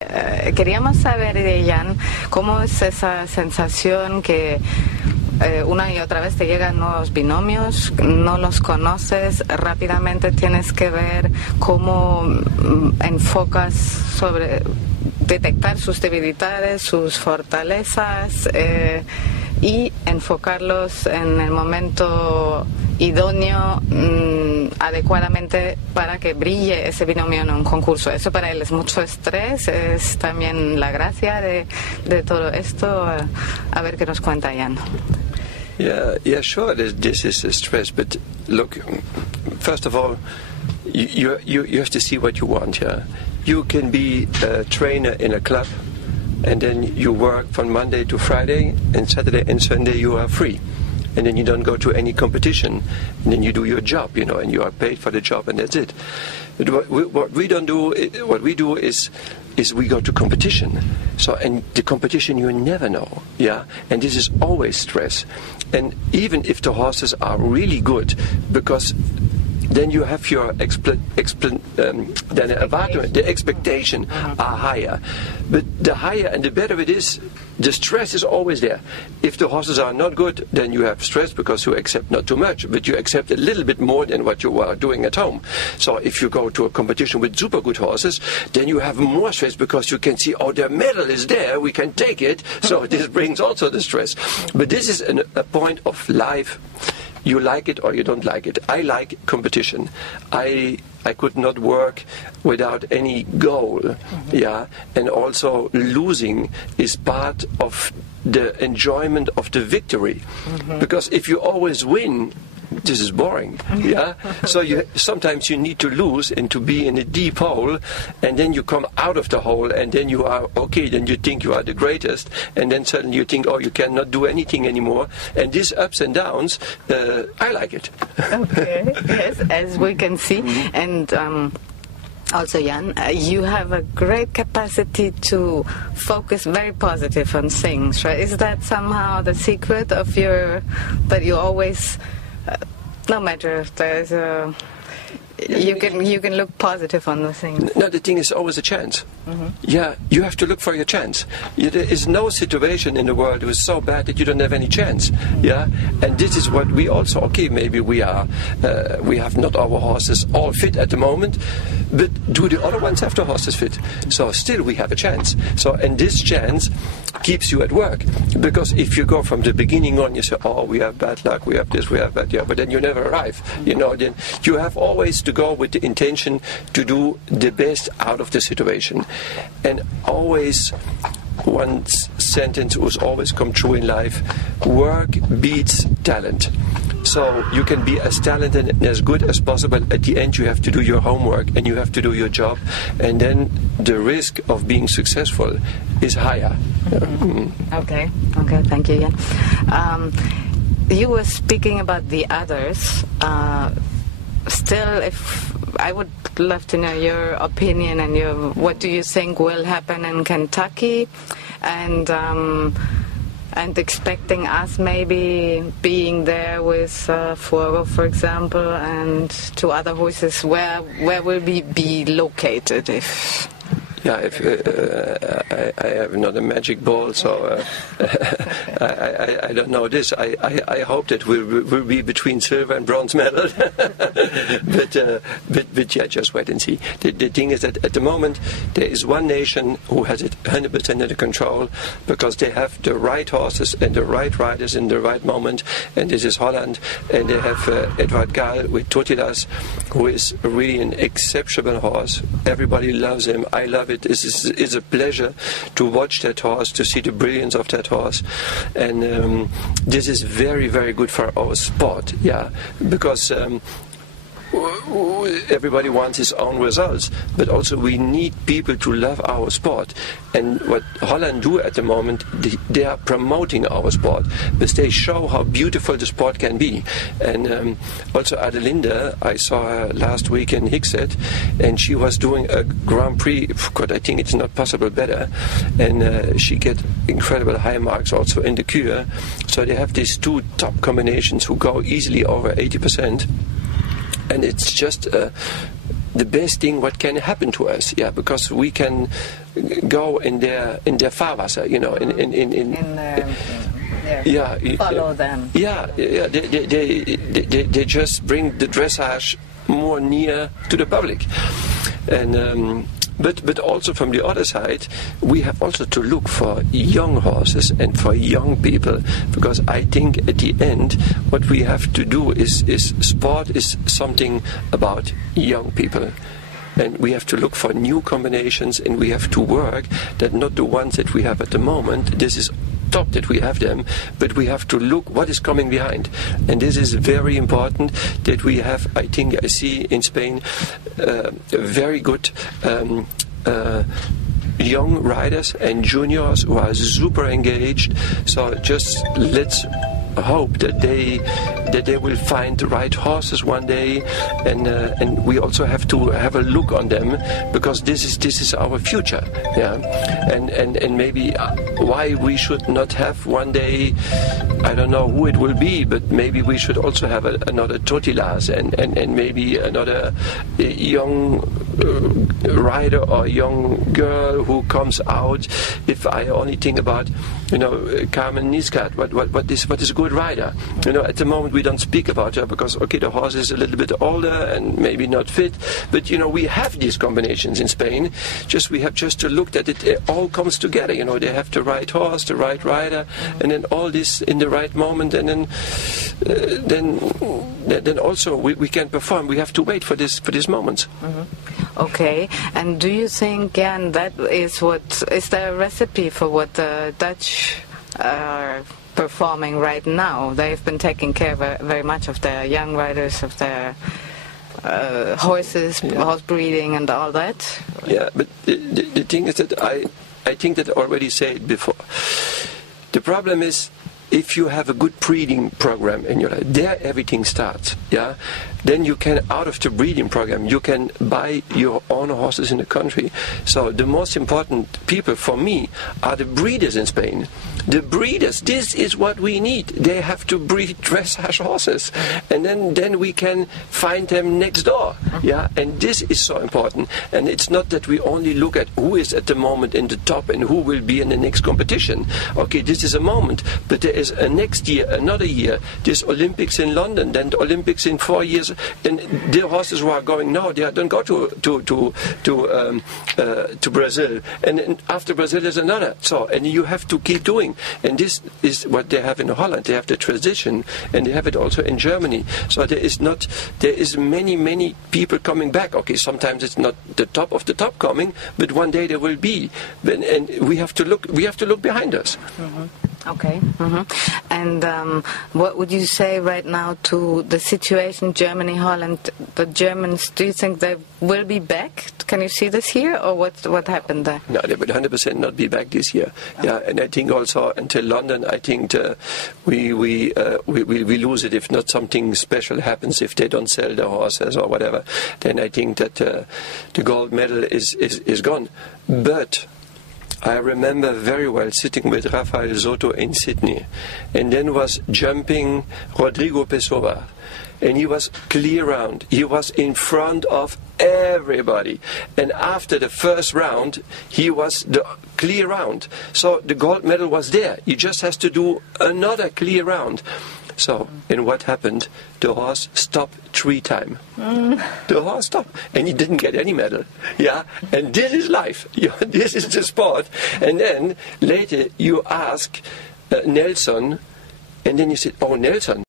Queríamos saber, Jan, cómo es esa sensación que una y otra vez te llegan nuevos binomios, no los conoces, rápidamente tienes que ver cómo enfocas sobre detectar sus debilidades, sus fortalezas y enfocarlos en el momento idóneo adecuadamente para que brille ese binomio en un concurso. Eso para él es mucho estrés, es también la gracia de todo esto. A ver qué nos cuenta Jan. Yeah, sure, this is a stress, but look, first of all, you have to see what you want, yeah? You can be a trainer in a club, and then you work from Monday to Friday, and Saturday and Sunday you are free. And then you don't go to any competition, and then you do your job, and you are paid for the job, and that's it. But what we do is we go to competition. So, and the competition you never know, yeah? And this is always stress. And even if the horses are really good, because then you have your the expectation are higher. But the higher and the better it is, the stress is always there. If the horses are not good, then you have stress because you accept not too much, but you accept a little bit more than what you are doing at home. So if you go to a competition with super good horses, then you have more stress because you can see, oh, their medal is there, we can take it. So this brings also the stress. But this is a point of life. You like it or you don't like it. I like competition. I could not work without any goal, yeah. And also losing is part of the enjoyment of the victory, because if you always win, this is boring, yeah. So sometimes you need to lose and to be in a deep hole, and then you come out of the hole, and then you are okay. Then you think you are the greatest, and then suddenly you think, oh, you cannot do anything anymore. And these ups and downs, I like it. Okay, yes, as we can see, and. Also, Jan, you have a great capacity to focus very positive on things, right? Is that somehow the secret of that you always, no matter if there's you can look positive on the things? No, the thing is always a chance. Yeah, you have to look for your chance. There is no situation in the world that is so bad that you don't have any chance. Yeah, and this is what we also. Okay, maybe we have not our horses all fit at the moment, but do the other ones have the horses fit? So still we have a chance. So and this chance keeps you at work, because if you go from the beginning on, you say, oh, we have bad luck, we have this, we have that, yeah, but then you never arrive. Then you have always to go with the intention to do the best out of the situation. And always, one sentence was always come true in life: work beats talent. So you can be as talented and as good as possible. At the end, you have to do your homework and you have to do your job, and then the risk of being successful is higher. Okay, thank you, Jan. You were speaking about the others. Still, if I would love to know your opinion and what do you think will happen in Kentucky, and expecting us maybe being there with Fuego, for example, and two other horses. Where will we be located if? Yeah, I have not a magic ball, so I don't know this. I hope that we'll be between silver and bronze medal. but yeah, just wait and see. The thing is that at the moment there is one nation who has it 100% under control, because they have the right horses and the right riders in the right moment, and this is Holland, and they have Edward Gal with Totilas, who is really an exceptional horse. Everybody loves him. I love it. It's a pleasure to watch that horse, to see the brilliance of that horse, and this is very, very good for our sport, yeah, because everybody wants his own results, but also we need people to love our sport. And what Holland do at the moment, they are promoting our sport, but they show how beautiful the sport can be. And also Adelinde, I saw her last week in Hickset, and she was doing a Grand Prix. God, I think it's not possible better. And she get incredible high marks also in the Cure. So they have these two top combinations who go easily over 80%. And it's just the the best thing what can happen to us, yeah, because we can go in their Fahrwasser, you know, follow them. Yeah, they just bring the dressage more near to the public, and but also from the other side, we have also to look for young horses and for young people, because I think at the end what we have to do is sport is something about young people. And we have to look for new combinations, and we have to work that not the ones that we have at the moment. This is top that we have them, but we have to look what is coming behind. And this is very important that we have, I think I see in Spain, very good young riders and juniors who are super engaged. So just let's hope that they will find the right horses one day, and we also have to have a look on them, because this is our future, yeah. And maybe why we should not have one day, I don't know who it will be, but maybe we should also have another Totilas and maybe another young rider or young girl who comes out. If I only think about, you know, Carmen Niskat, what is a good rider? You know, at the moment we don't speak about her because, okay, the horse is a little bit older and maybe not fit, but you know, we have these combinations in Spain. We have to look that it all comes together. You know, they have the right horse, the right rider, and then all this in the right moment, and then also we can perform. We have to wait for this moments. Mm-hmm. Okay, and do you think, Jan, that is there a recipe for what the Dutch are performing right now? They've been taking care very much of their young riders, of their horses, horse breeding and all that. Yeah, but the thing is that I think that I already said before. The problem is, if you have a good breeding program in your life, there everything starts, yeah? Then you can, out of the breeding program, you can buy your own horses in the country. So the most important people for me are the breeders in Spain. The breeders, this is what we need. They have to breed dressage horses. And then we can find them next door, yeah? And this is so important. And it's not that we only look at who is at the moment in the top and who will be in the next competition. Okay, this is a moment, but there is a next year, another year. There's Olympics in London, then the Olympics in 4 years. And the horses who are going now, they don't go to Brazil. And then after Brazil is another. So, and you have to keep doing. And this is what they have in Holland. They have the tradition, and they have it also in Germany. So there is many people coming back. Okay, sometimes it's not the top of the top coming, but one day there will be. And we have to look behind us. Mm-hmm. Okay. Mm-hmm. And what would you say right now to the situation, Germany, Holland, the Germans? Do you think they will be back? Can you see this here, or what happened there? No, they will 100% not be back this year. Oh. Yeah, and I think also until London, I think we lose it if not something special happens, if they don't sell the horses or whatever. Then I think that the gold medal is gone. But I remember very well sitting with Rafael Soto in Sydney, and then was jumping Rodrigo Pessoa, and he was clear round. He was in front of everybody, and after the first round, he was the clear round. So the gold medal was there. He just has to do another clear round. So, and what happened? The horse stopped 3 times. The horse stopped, and he didn't get any medal. Yeah, and this is life. This is the sport. And then later you ask Nelson, and then you said, "Oh, Nelson,